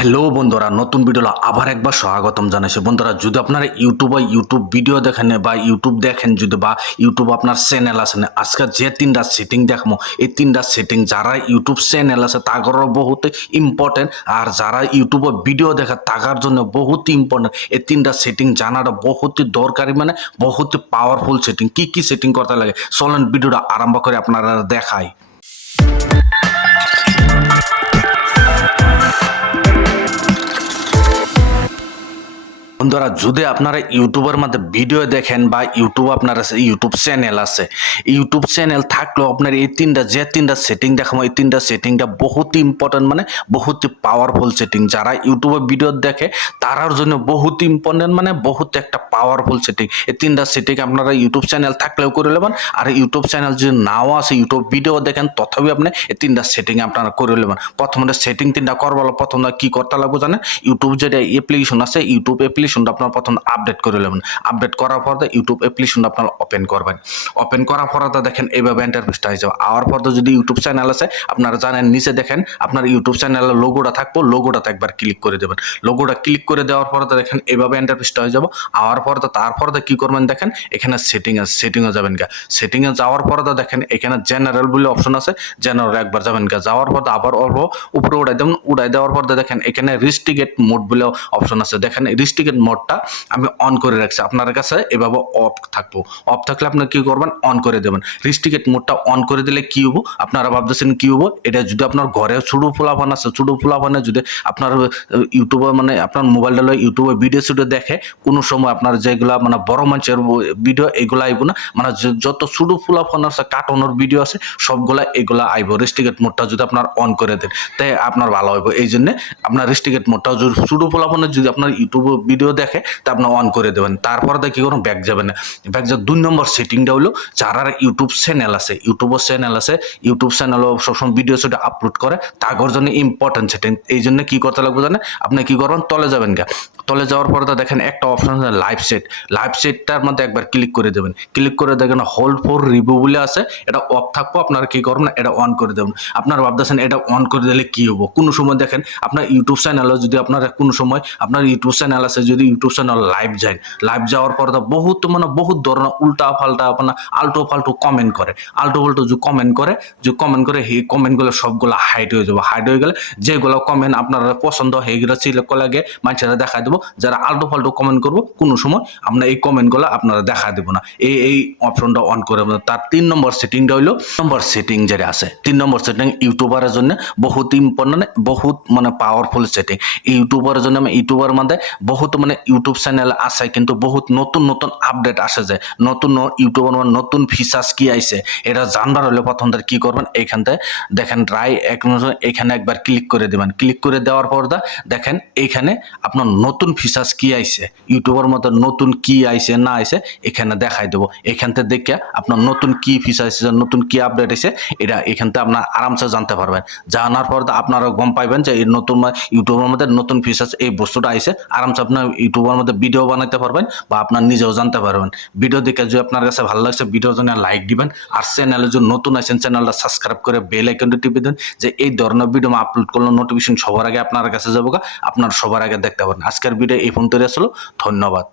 Hello বন্ধুরা, নতুন video আবার একবার স্বাগতম জানাইছি। বন্ধুরা, যদি আপনারা ইউটিউব ভিডিও দেখেন বা ইউটিউব দেখেন, যদি বা ইউটিউব আপনার চ্যানেল আছে, আজকে যে তিনটা সেটিং দেখবো, এই তিনটা সেটিং যারা ইউটিউব চ্যানেল আছে তাগরও বহুত ইম্পর্টেন্ট, আর যারা ইউটিউবে ভিডিও দেখে তাকার জন্য বহুত ইম্পর্টেন্ট। এই তিনটা সেটিং জানাটা বহুত দরকারি, মানে বহুত পাওয়ারফুল সেটিং। কি কি সেটিং করতে লাগে চলেন ভিডিওটা আরম্ভ করে আপনারা দেখাই। বন্ধুরা, যদি আপনারা ইউটিউবের মধ্যে ভিডিও দেখেন বা আপনার ইউটিউব চ্যানেল আছে, ইউটিউব চ্যানেল থাকলেও আপনার এই তিনটা সেটিং দেখাবো, এই তিনটা সেটিংটা বহুত ইম্পর্টেন্ট, মানে বহুত পাওয়ারফুল সেটিং। যারা ইউটিউবে ভিডিও দেখে তারার জন্য বহুত ইম্পর্টেন্ট, মানে বহুত একটা পাওয়ারফুল সেটিং। এই তিনটা সেটিং আপনারা ইউটিউব চ্যানেল থাকলেও করে নেবেন, আর ইউটিউব চ্যানেল যদি নাও আছে ইউটিউব ভিডিও দেখেন তথাপি আপনি এই তিনটা সেটিং আপনারা করে নেবেন। প্রথমে সেটিং তিনটা করবো, প্রথমে কি করতে লাগবে জানেন? ইউটিউব যেটা অ্যাপ্লিকেশন আছে, ইউটিউব অ্যাপ্লিকেশনটা আপনার প্রথম আপডেট করে নেবেন। আপডেট করার পর ইউটিউব অ্যাপ্লিকেশনটা আপনার ওপেন করবেন। ওপেন করার পর দেখেন এইভাবে ইন্টারফেসটা হয়ে যাবে। আওয়ার পর যদি ইউটিউব চ্যানেল আছে আপনারা জানেন, নিচে দেখেন আপনার ইউটিউব চ্যানেলের লোগোটা থাকবো, লোগোটাতে একবার ক্লিক করে দেবেন। লোগোটা ক্লিক করে দেওয়ার পর দেখেন এইভাবে ইন্টারফেসটা হয়ে যাবে। আওয়ার পর তারপর কি করবেন দেখেন, এখানে সেটিং আছে, সেটিংয়ে যাবেন গা। সেটিংয়ে যাওয়ার পর দেখেন এখানে জেনারেল বলে অপশন আছে, জেনারেল একবার যাবেন গা। যাওয়ার পর আবার অল্প উপরে উঠাই দেবেন। উঠাই দেওয়ার পর দেখেন এখানে রিস্ট্রিকেট মোড বলে অপশন আছে। দেখেন রিস্ট্রিকেট মোডটা আমি অন করে রাখছি, আপনার কাছে এভাবে অফ থাকবো। অফ থাকলে আপনি কি করবেন, অন করে দেবেন। রিস্ট্রিকেট মোডটা অন করে দিলে কি হবো, আপনারা ভাবতেছেন কি হবো, এটা যদি আপনার ঘরে ছোট পোলাপান আছে, ছোট পোলাপানে যদি আপনার ইউটিউবে মানে আপনার মোবাইলটা ইউটিউবে ভিডিও দেখে, কোনো সময় আপনার যেগুলা মানে বড় মানুষের ভিডিও এগুলো আইব না, মানে যত ছোট পোলাপান আছে কার্টুনের ভিডিও আছে সবগুলা এগুলা আইব। রেস্ট্রিকেট মোডটা যদি আপনার অন করে দেন তাই আপনার ভালো হইব। এই জন্য আপনার রেস্ট্রিকেট মোডটা যদি ছোট পোলাপানের যদি আপনার ইউটিউব ভিডিও দেখে তা আপনি অন করে দেবেন। তারপরে কি করুন, ব্যাক যাবেন না। ব্যাক যা 2 নম্বর সেটিংটা হলো, যারা ইউটিউব চ্যানেল আছে, ইউটিউব চ্যানেল সবসময় ভিডিও সেটা আপলোড করে তাগর জন্য ইম্পর্টেন্ট সেটিং। এই জন্য কি করতে লাগবে জানেন, আপনি কি করবেন, তলে যাবেন গা। তলে যাওয়ার পরে দেখেন একটা অপশন আছে লাইভ সেট। লাইভ সেটটার মধ্যে একবার ক্লিক করে দেবেন। ক্লিক করে দেখেন হোল্ড ফর রিভিউ বলে আছে, এটা অফ থাকবো। আপনারা কি করবেন, এটা অন করে দেবেন। আপনারা ভাবতেছেন এটা অন করে দিলে কি হবো, কোনো সময় দেখেন আপনার ইউটিউব চ্যানেলে যদি আপনার কোনো সময় আপনার ইউটিউব চ্যানেল আছে, যদি ইউটিউব চ্যানেল লাইভ যায়, লাইভ যাওয়ার পর বহুত মানে বহুত ধরনের উল্টা পাল্টা আপনার আল্টো ফাল্টো কমেন্ট করে, আল্টো ফাল্টো যে কমেন্ট করে, সেই কমেন্টগুলো সবগুলো হাইড হয়ে যাবে। হাইড হয়ে গেলে যেগুলো কমেন্ট আপনার পছন্দ সেইগুলো সিলেক্ট করে লাগে মানুষেরা দেখা দেবো। যারা আল্টো ফাল্টো কমেন্ট করবো কোনো সময় আপনার এই কমেন্টগুলো আপনারা দেখা দেবো না। এই অপশনটা অন করে। তার 3 নম্বর সেটিংটা হইলো, নম্বর সেটিং যেটা আছে 3 নম্বর সেটিং ইউটিউবারের জন্য বহুত ইম্পর্টেন্ট, বহুত মানে পাওয়ারফুল সেটিং। ইউটিউবারের জন্য ইউটিউবার মধ্যে বহুত মানে ইউটিউব চ্যানেল আছে কিন্তু বহুত নতুন নতুন আপডেট আসে যায়, নতুন ইউটিউবের নতুন ফিচার্স কি আইছে এটা জানবার হলে প্রথম কি করবেন, এইখানতে দেখেন এখানে একবার ক্লিক করে দেবেন। ক্লিক করে দেওয়ার পর দেখেন এইখানে আপনার নতুন ফিচার্স কি আইছে, ইউটিউবের মধ্যে নতুন কি আইছে না আইছে এখানে দেখাই দেবো। এখানতে দেখে আপনার নতুন কি ফিচার আইছে, নতুন কি আপডেট আইছে এটা এখানতে আপনার আরামসে জানতে পারবেন। জানার পর আপনারা গম পাইবেন যে এই নতুন ইউটিউবের মধ্যে নতুন ফিচার্স এই বস্তুটা আইছে। আরামসে আপনার ইউটিউবের মধ্যে ভিডিও বানাইতে পারবেন বা আপনার নিজেও জানতে পারবেন। ভিডিও দেখে যদি আপনার কাছে ভালো লাগছে ভিডিওর জন্য লাইক দিবেন, আর চ্যানেলে যদি নতুন আছেন চ্যানেলটা সাবস্ক্রাইব করে বেল আইকনটি টিপে দেন, যে এই ধরনের ভিডিও আপলোড করলে নোটিফিকেশন সবার আগে আপনার কাছে যাবো, আপনার সবার আগে দেখতে পারেন। আজকের ভিডিও এই পর্যন্ত আসলো, ধন্যবাদ।